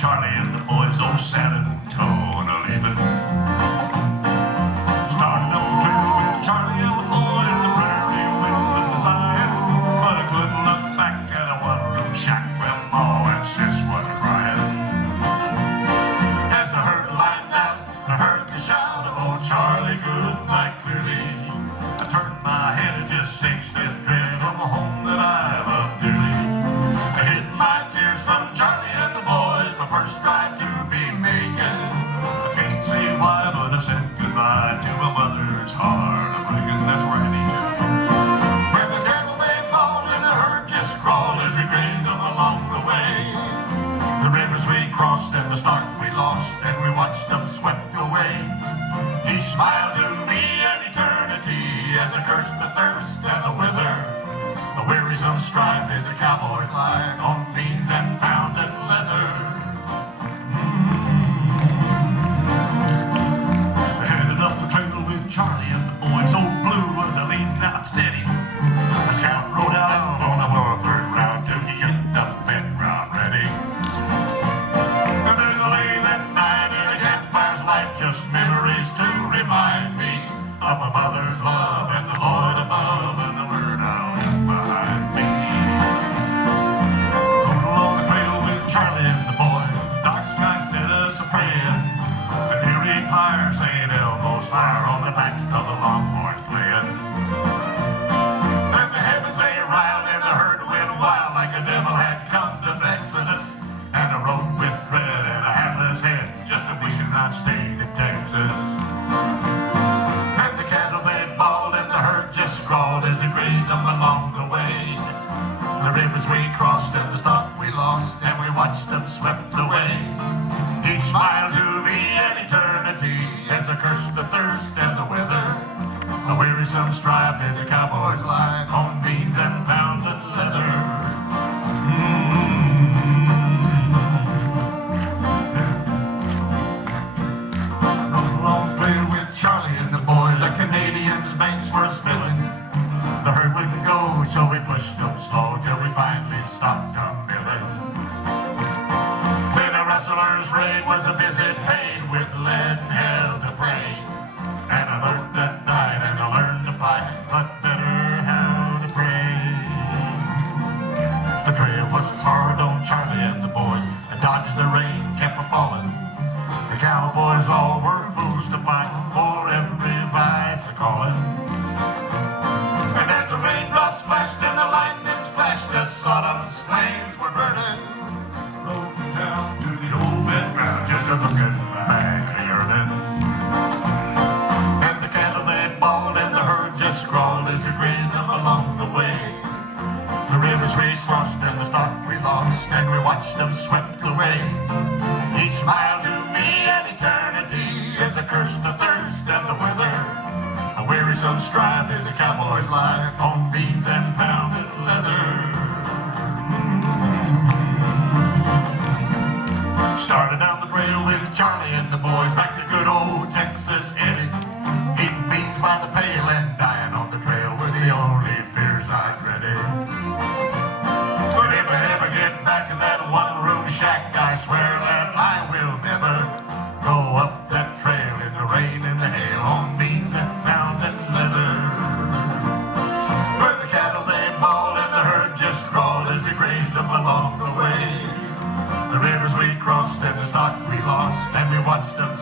Charlie and the boys, old San Antonio leaving. Started up the trail with Charlie and the boys, the prairie wind was sighing, but I couldn't look back at a one-room shack where Ma and Sis was crying. As I heard the line down, I heard the shout of old Charlie goodnight clearly. I turned my head and just singed the dread of a home that I love dearly. I hid my tears from Charlie and the boys, my first ride to be making. I can't see why, but I said goodbye to my mother's heart of breaking. That's where I need you. Where the cattle they bawled and the herd just crawled as we grazed them along the way. The rivers we crossed and the stock we lost, and we watched them swept away. He smiled to me an eternity as I cursed the thirst and the wither. The wearisome stripe is a cowboy's life on beans and pounded leather. I headed up the trail with Charlie and the boys. Old Blue was a leading out steady. The scout rode out on the third round to get the bed ground ready. There's a lay that night in a campfire's light, just memories to remind me of my mother's love and the Lord above and the word out behind me. Going along the trail with Charlie and the boys, the dark sky set us a praying. The eerie choir saying elbows fire on the backs of the longhorns playing. Then the heavens they riled and the herd went wild like a devil had come to vex us. And I rode with dread and a hatless head, just a wishing I'd stayed in Texas. And the cattle they bawled and the herd just crawled as they grazed them along the way. The rivers we crossed and the stock we lost, and we watched them swept away. He smiled to me an eternity as I cursed the thirst and the weather. A wearisome stripe is a cowboy's life on beans and pounded leather. Along the trail with Charlie and the boys, the Canadians' banks were spilling. The herd wouldn't go, so we pushed them slow till we finally stopped them milling. Then a rustler's raid was a visit paid with lead and hell to pray. And I learned that night and I learned to fight, but better how to pray. The trail was hard on Charlie and the boys. I dodged the rain, kept a-falling. The cowboys all were fools to fight for every vice a calling. And as the raindrops splashed and the lightning flashed, as Sodom's flames were burning, rode down to the old bed ground, just a looking back and yearning. And the cattle they bawled and the herd just crawled as we grazed them along the way. The rivers we crossed and the stock we lost, and we watched them swept away. He smiled to me an eternity as I cursed the thirst and the weather. A wearisome stripe is a cowboy's life on beans and pounded leather. Started down the trail with Charlie and the boys back to good old Texas Eddie. Eating beans by the pail and dying on the trail were the only fears I dreaded. But if I ever get back to that one-room shack, I swear that I will never go up that trail in the rain and the hail on beans and pounded leather. Where the cattle they bawled and the herd just crawled as we grazed them along the way. The rivers we crossed and the stock we lost, and we watched them